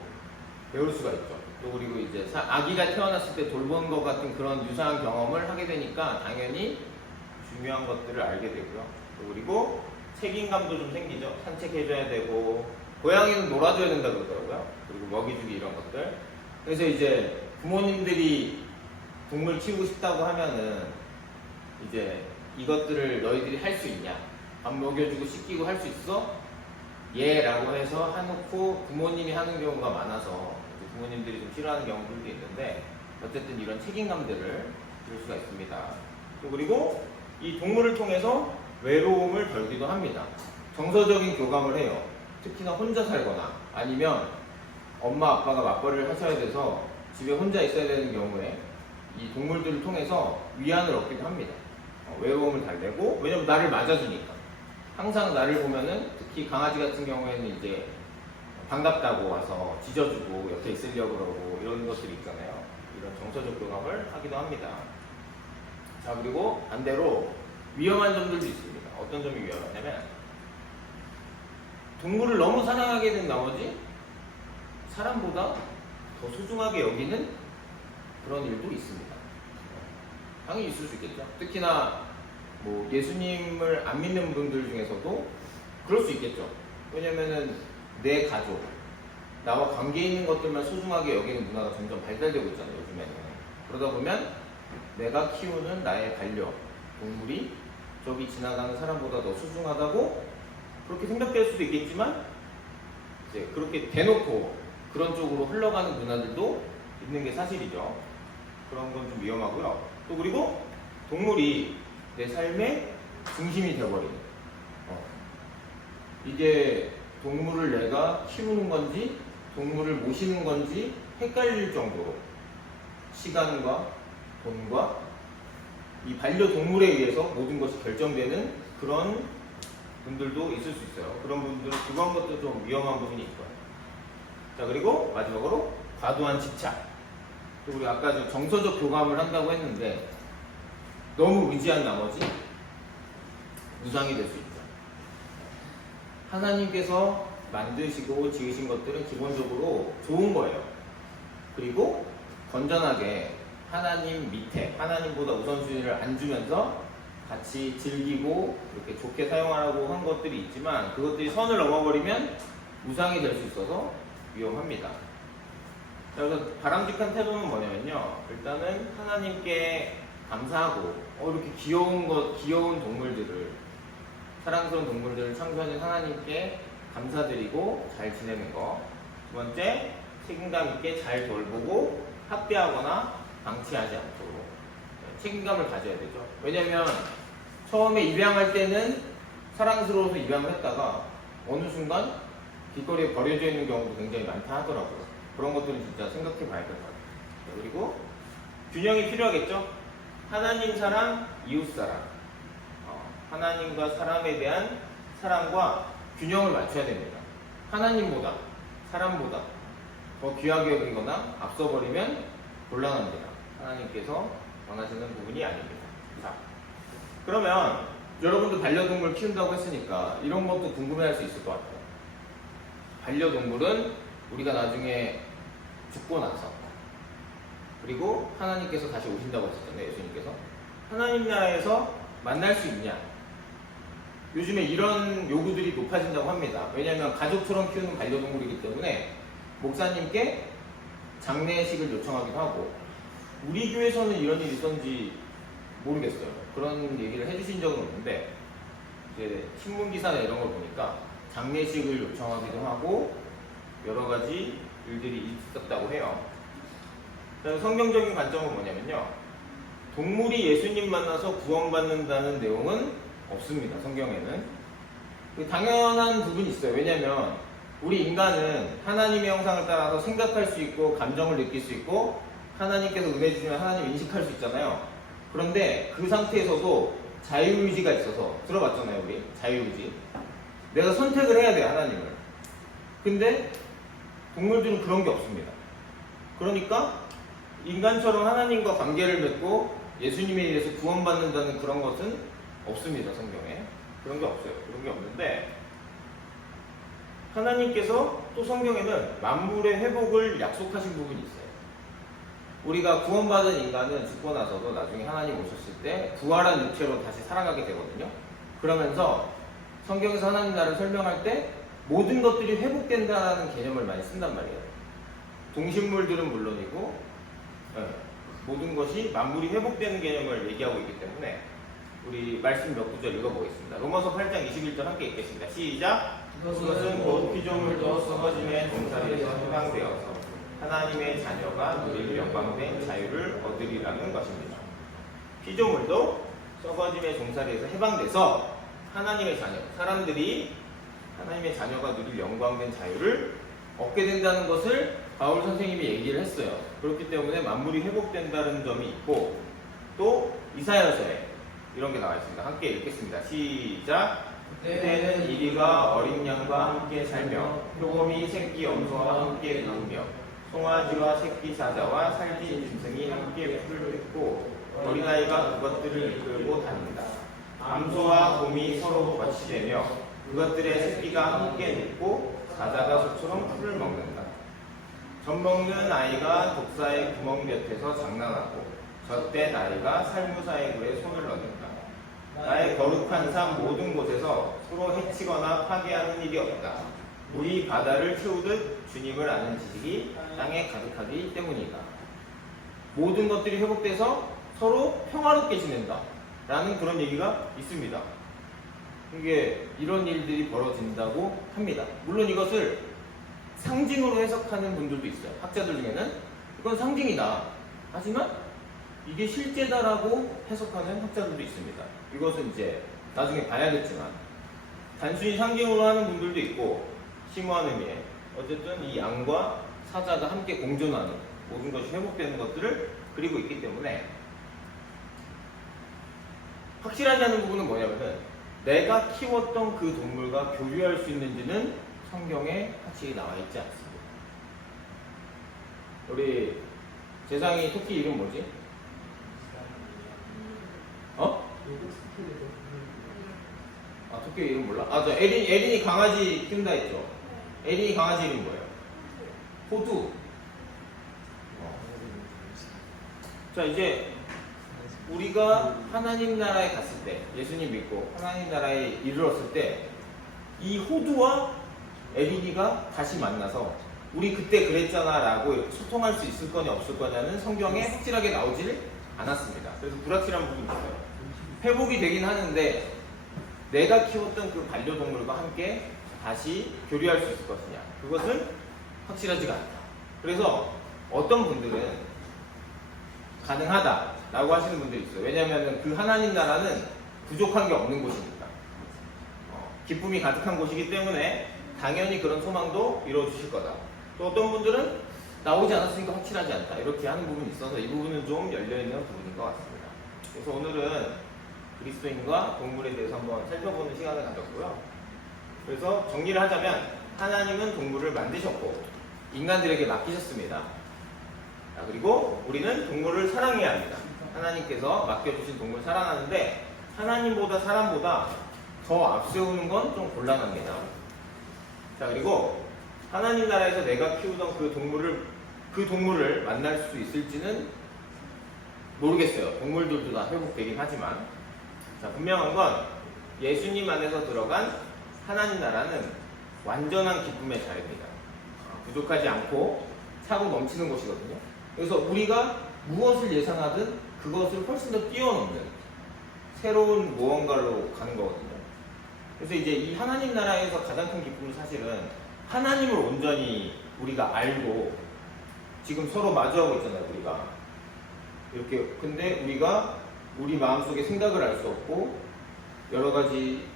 배울 수가 있죠. 또 그리고 이제 아기가 태어났을 때 돌보는 것 같은 그런 유사한 경험을 하게 되니까 당연히 중요한 것들을 알게 되고요. 또 그리고 책임감도 좀 생기죠. 산책해줘야 되고 고양이는 놀아줘야 된다 그러더라고요. 그리고 먹이주기 이런 것들. 그래서 이제 부모님들이 동물 키우고 싶다고 하면은 이제 이것들을 너희들이 할 수 있냐? 밥 먹여주고 씻기고 할 수 있어? 예 라고 해서 해놓고 부모님이 하는 경우가 많아서 부모님들이 좀 싫어하는 경우들도 있는데 어쨌든 이런 책임감들을 줄 수가 있습니다. 또 그리고 이 동물을 통해서 외로움을 덜기도 합니다. 정서적인 교감을 해요. 특히나 혼자 살거나 아니면 엄마 아빠가 맞벌이를 하셔야 돼서 집에 혼자 있어야 되는 경우에 이 동물들을 통해서 위안을 얻기도 합니다. 외로움을 달래고, 왜냐면 나를 맞아주니까. 항상 나를 보면은 특히 강아지 같은 경우에는 이제 반갑다고 와서 짖어주고 옆에 있으려고 그러고 이런 것들이 있잖아요. 이런 정서적 교감을 하기도 합니다. 자, 그리고 반대로 위험한 점들도 있습니다. 어떤 점이 위험하냐면 동물을 너무 사랑하게 된 나머지 사람보다 더 소중하게 여기는 그런 일도 있습니다. 당연히 있을 수 있겠죠. 특히나 뭐 예수님을 안 믿는 분들 중에서도 그럴 수 있겠죠. 왜냐면은 내 가족, 나와 관계 있는 것들만 소중하게 여기는 문화가 점점 발달되고 있잖아요, 요즘에는. 그러다 보면 내가 키우는 나의 반려동물이 저기 지나가는 사람보다 더 소중하다고 그렇게 생각될 수도 있겠지만 이제 그렇게 대놓고 그런 쪽으로 흘러가는 문화들도 있는 게 사실이죠. 그런 건 좀 위험하고요. 또 그리고 동물이 내 삶의 중심이 되어버리는 이게 동물을 내가 키우는 건지 동물을 모시는 건지 헷갈릴 정도로 시간과 돈과 이 반려동물에 의해서 모든 것이 결정되는 그런 분들도 있을 수 있어요. 그런 분들은 그런 것도 좀 위험한 부분이 있고요. 자, 그리고 마지막으로 과도한 집착. 또 우리 아까 좀 정서적 교감을 한다고 했는데 너무 의지한 나머지 무상이 될 수 있죠. 하나님께서 만드시고 지으신 것들은 기본적으로 좋은 거예요. 그리고 건전하게 하나님 밑에 하나님보다 우선순위를 안 주면서 같이 즐기고 이렇게 좋게 사용하라고 한 것들이 있지만 그것들이 선을 넘어버리면 무상이 될 수 있어서 위험합니다. 그래서 바람직한 태도는 뭐냐면요. 일단은 하나님께 감사하고 이렇게 귀여운 동물들을 사랑스러운 동물들을 창조하신 하나님께 감사드리고 잘 지내는 거. 두 번째, 책임감 있게 잘 돌보고 학대하거나 방치하지 않도록 책임감을 가져야 되죠. 왜냐면 처음에 입양할 때는 사랑스러워서 입양을 했다가 어느 순간 길거리에 버려져 있는 경우도 굉장히 많다 하더라고요. 그런 것들은 진짜 생각해 봐야 될 것 같아요. 그리고 균형이 필요하겠죠. 하나님 사랑, 이웃 사랑. 하나님과 사람에 대한 사랑과 균형을 맞춰야 됩니다. 하나님보다 사람보다 더 귀하게 여기거나 앞서버리면 곤란합니다. 하나님께서 원하시는 부분이 아닙니다. 자, 그러면 여러분도 반려동물 키운다고 했으니까 이런 것도 궁금해할 수 있을 것 같아요. 반려동물은 우리가 나중에 죽고 나서 그리고 하나님께서 다시 오신다고 했었잖아요. 예수님께서 하나님 나라에서 만날 수 있냐? 요즘에 이런 요구들이 높아진다고 합니다. 왜냐하면 가족처럼 키우는 반려동물이기 때문에 목사님께 장례식을 요청하기도 하고 우리 교회에서는 이런 일이 있었는지 모르겠어요. 그런 얘기를 해주신 적은 없는데 이제 신문기사나 이런 걸 보니까 장례식을 요청하기도 하고 여러 가지 일들이 있었다고 해요. 성경적인 관점은 뭐냐면요. 동물이 예수님 만나서 구원받는다는 내용은 없습니다. 성경에는. 당연한 부분이 있어요. 왜냐하면 우리 인간은 하나님의 형상을 따라서 생각할 수 있고 감정을 느낄 수 있고 하나님께서 은혜 주시면 하나님 인식할 수 있잖아요. 그런데 그 상태에서도 자유의지가 있어서 들어봤잖아요. 우리 자유의지. 내가 선택을 해야 돼요. 하나님을. 근데 동물들은 그런 게 없습니다. 그러니까 인간처럼 하나님과 관계를 맺고 예수님에 의해서 구원받는다는 그런 것은 없습니다. 성경에. 그런 게 없어요. 그런 게 없는데 하나님께서 또 성경에는 만물의 회복을 약속하신 부분이 있어요. 우리가 구원받은 인간은 죽고 나서도 나중에 하나님 오셨을 때 부활한 육체로 다시 살아가게 되거든요. 그러면서 성경에서 하나님 나라를 설명할 때 모든 것들이 회복된다는 개념을 많이 쓴단 말이에요. 동식물들은 물론이고 모든 것이 만물이 회복되는 개념을 얘기하고 있기 때문에 우리 말씀 몇 구절 읽어보겠습니다. 로마서 8장 21절 함께 읽겠습니다. 시작! 그것은 곧 피조물도 썩어짐의 동사리에서 해방되어서 하나님의 자녀가 누릴 영광된 자유를 얻으리라는 것입니다. 피조물도 썩어짐의 종살이에서 해방돼서 하나님의 자녀, 사람들이 하나님의 자녀가 누릴 영광된 자유를 얻게 된다는 것을 바울 선생님이 얘기를 했어요. 그렇기 때문에 만물이 회복된다는 점이 있고 또 이사야서에 이런 게 나와 있습니다. 함께 읽겠습니다. 시작! 그때는 이리가 어린 양과 함께 살며 표범이 새끼 염소와 함께 누우며 송아지와 새끼 사자와 살진 짐승이 함께 풀을 뜯고 어린아이가 그것들을 이끌고 다닌다. 암소와 곰이 서로 거치되며 그것들의 새끼가 함께 눕고 사자가 소처럼 풀을 먹는다. 젖 먹는 아이가 독사의 구멍 곁에서 장난하고 젖된 아이가 살무사의 굴에 손을 넣는다. 나의 거룩한 삶 모든 곳에서 서로 해치거나 파괴하는 일이 없다. 물이 바다를 채우듯 주님을 아는 지식이 땅에 가득하기 때문이다. 모든 것들이 회복돼서 서로 평화롭게 지낸다. 라는 그런 얘기가 있습니다. 이게 이런 일들이 벌어진다고 합니다. 물론 이것을 상징으로 해석하는 분들도 있어요. 학자들 중에는 이건 상징이다. 하지만 이게 실제다라고 해석하는 학자들도 있습니다. 이것은 이제 나중에 봐야겠지만 단순히 상징으로 하는 분들도 있고 심오한 의미에 어쨌든 이 양과 사자가 함께 공존하는 모든 것이 회복되는 것들을 그리고 있기 때문에 확실하지 않은 부분은 뭐냐면은 내가 키웠던 그 동물과 교류할 수 있는지는 성경에 확실히 나와 있지 않습니다. 우리 재상이 토끼 이름 뭐지? 어? 아, 토끼 이름 몰라? 아, 저 에린이 강아지 키운다 했죠? 에린이 강아지 이름 뭐예요? 호두. 자, 이제 우리가 하나님 나라에 갔을 때, 예수님 믿고 하나님 나라에 이르렀을 때 이 호두와 에린이가 다시 만나서 우리 그때 그랬잖아 라고 이렇게 소통할 수 있을 거냐 없을 거냐는 성경에 확실하게 나오질 않았습니다. 그래서 불확실한 부분이 있어요. 회복이 되긴 하는데 내가 키웠던 그 반려동물과 함께 다시 교류할 수 있을 것이냐, 그것은 확실하지가 않다. 그래서 어떤 분들은 가능하다라고 하시는 분들이 있어요. 왜냐하면 그 하나님 나라는 부족한 게 없는 곳이니까, 기쁨이 가득한 곳이기 때문에 당연히 그런 소망도 이루어주실 거다. 또 어떤 분들은 나오지 않았으니까 확실하지 않다, 이렇게 하는 부분이 있어서 이 부분은 좀 열려있는 부분인 것 같습니다. 그래서 오늘은 그리스도인과 동물에 대해서 한번 살펴보는 시간을 가졌고요. 그래서 정리를 하자면 하나님은 동물을 만드셨고 인간들에게 맡기셨습니다. 그리고 우리는 동물을 사랑해야 합니다. 하나님께서 맡겨주신 동물을 사랑하는데 하나님보다 사람보다 더 앞세우는 건 좀 곤란합니다. 자, 그리고 하나님 나라에서 내가 키우던 그 동물을 만날 수 있을지는 모르겠어요. 동물들도 다 회복되긴 하지만, 자, 분명한 건 예수님 안에서 들어간 하나님 나라는 완전한 기쁨의 자리입니다. 부족하지 않고 차고 넘치는 곳이거든요. 그래서 우리가 무엇을 예상하든 그것을 훨씬 더 뛰어넘는 새로운 무언가로 가는 거거든요. 그래서 이제 이 하나님 나라에서 가장 큰 기쁨은 사실은 하나님을 온전히 우리가 알고 지금 서로 마주하고 있잖아요, 우리가. 이렇게. 근데 우리가 우리 마음속에 생각을 알 수 없고 여러 가지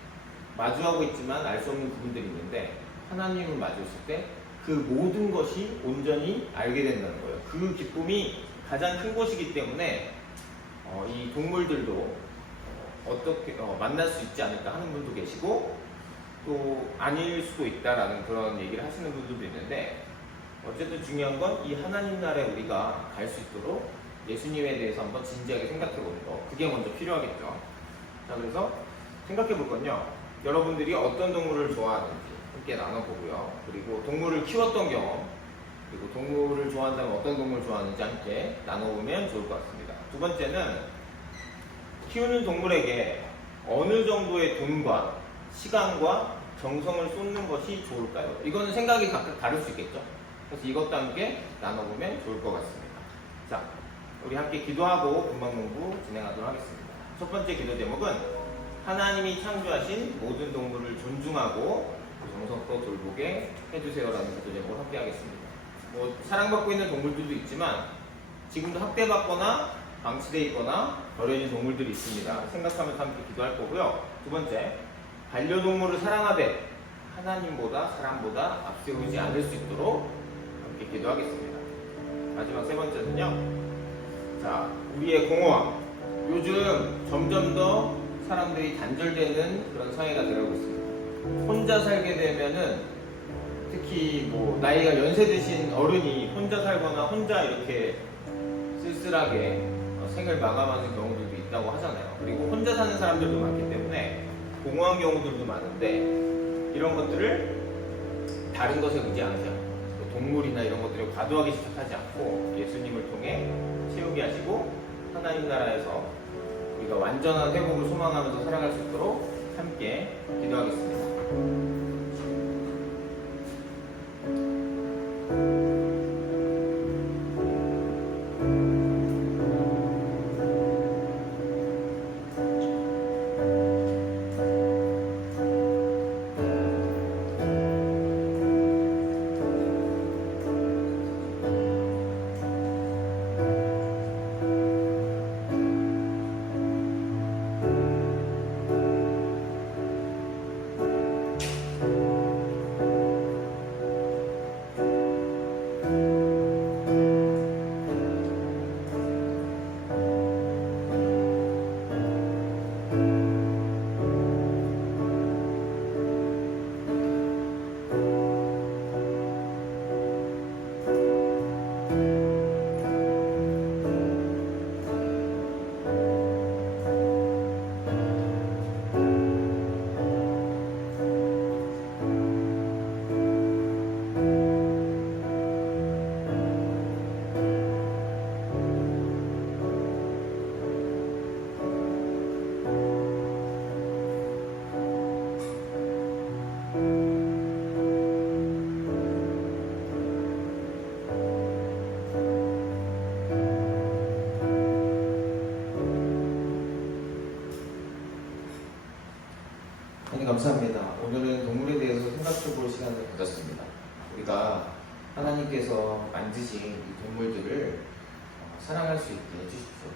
마주하고 있지만 알 수 없는 부분들이 있는데 하나님을 맞았을 때 그 모든 것이 온전히 알게 된다는 거예요. 그 기쁨이 가장 큰 것이기 때문에 이 동물들도 어떻게 만날 수 있지 않을까 하는 분도 계시고 또 아닐 수도 있다라는 그런 얘기를 하시는 분들도 있는데 어쨌든 중요한 건 이 하나님 나라에 우리가 갈 수 있도록 예수님에 대해서 한번 진지하게 생각해 보는 거 그게 먼저 필요하겠죠. 자 그래서 생각해 볼 건요. 여러분들이 어떤 동물을 좋아하는지 함께 나눠보고요. 그리고 동물을 키웠던 경험 그리고 동물을 좋아한다면 어떤 동물을 좋아하는지 함께 나눠보면 좋을 것 같습니다. 두 번째는 키우는 동물에게 어느 정도의 돈과 시간과 정성을 쏟는 것이 좋을까요? 이거는 생각이 각각 다를 수 있겠죠. 그래서 이것도 함께 나눠보면 좋을 것 같습니다. 자, 우리 함께 기도하고 금방 공부 진행하도록 하겠습니다. 첫 번째 기도 제목은 하나님이 창조하신 모든 동물을 존중하고 정성껏 돌보게 해주세요라는 기도 제목을 함께 하겠습니다. 사랑받고 있는 동물들도 있지만 지금도 학대받거나 방치되어 있거나 버려진 동물들이 있습니다. 생각하면서 함께 기도할 거고요. 두 번째, 반려동물을 사랑하되 하나님보다 사람보다 앞세우지 않을 수 있도록 함께 기도하겠습니다. 마지막 세 번째는요. 자, 우리의 공허함. 요즘 점점 더 사람들이 단절되는 그런 사회가 되어가고 있습니다. 혼자 살게 되면은 특히 나이가 연세 드신 어른이 혼자 살거나 혼자 이렇게 쓸쓸하게 생을 마감하는 경우들도 있다고 하잖아요. 그리고 혼자 사는 사람들도 많기 때문에 공허한 경우들도 많은데 이런 것들을 다른 것에 의지하지 않고 동물이나 이런 것들을 과도하게 집착하지 않고 예수님을 통해 채우게 하시고 하나님 나라에서 우리가 완전한 회복을 소망하면서 살아갈 수 있도록 함께 기도하겠습니다. 감사합니다. 오늘은 동물에 대해서 생각해볼 시간을 가졌습니다. 우리가 하나님께서 만드신 이 동물들을 사랑할 수 있게 해주십시오.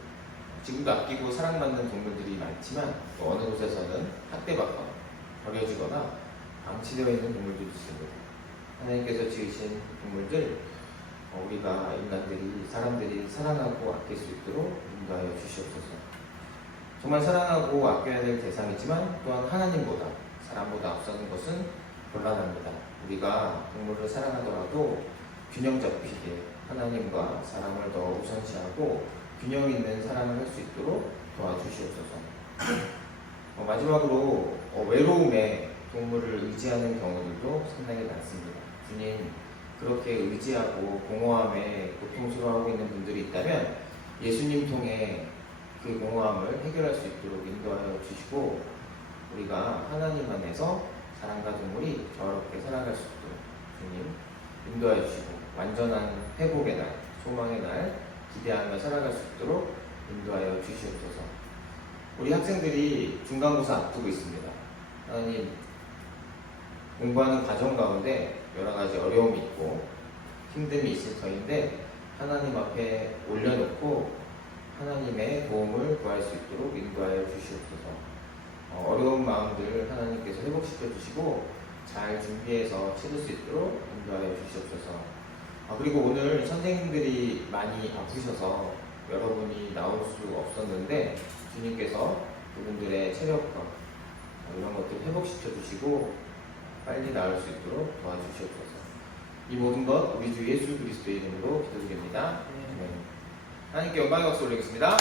지금도 아끼고 사랑받는 동물들이 많지만 또 어느 곳에서는 학대받거나 버려지거나 방치되어 있는 동물들이 있습니다. 하나님께서 지으신 동물들 우리가 인간들이 사람들이 사랑하고 아낄 수 있도록 인도하여 주시옵소서. 정말 사랑하고 아껴야 될 대상이지만 또한 하나님보다 사람보다 앞서는 것은 곤란합니다. 우리가 동물을 사랑하더라도 균형 잡히게 하나님과 사람을 더 우선시하고 균형 있는 사랑을 할 수 있도록 도와주시옵소서. 마지막으로 외로움에 동물을 의지하는 경우들도 상당히 많습니다. 주님, 그렇게 의지하고 공허함에 고통스러워하고 있는 분들이 있다면 예수님 통해 그 공허함을 해결할 수 있도록 인도하여 주시고 우리가 하나님 안에서 사람과 동물이 저렇게 살아갈 수 있도록 주님 인도하여 주시고 완전한 회복의 날, 소망의 날 기대하며 살아갈 수 있도록 인도하여 주시옵소서. 우리 학생들이 중간고사 앞두고 있습니다. 하나님, 공부하는 과정 가운데 여러 가지 어려움이 있고 힘듦이 있을 터인데 하나님 앞에 올려놓고 하나님의 도움을 구할 수 있도록 인도하여 주시옵소서. 어려운 마음들 하나님께서 회복시켜 주시고 잘 준비해서 치를 수 있도록 인도하여 주시옵소서. 그리고 오늘 선생님들이 많이 아프셔서 여러분이 나올 수 없었는데 주님께서 그분들의 체력과 이런 것들 회복시켜 주시고 빨리 나을 수 있도록 도와주시옵소서. 이 모든 것 우리 주 예수 그리스도의 이름으로 기도드립니다. 하나님께 영광의 박수 올리겠습니다.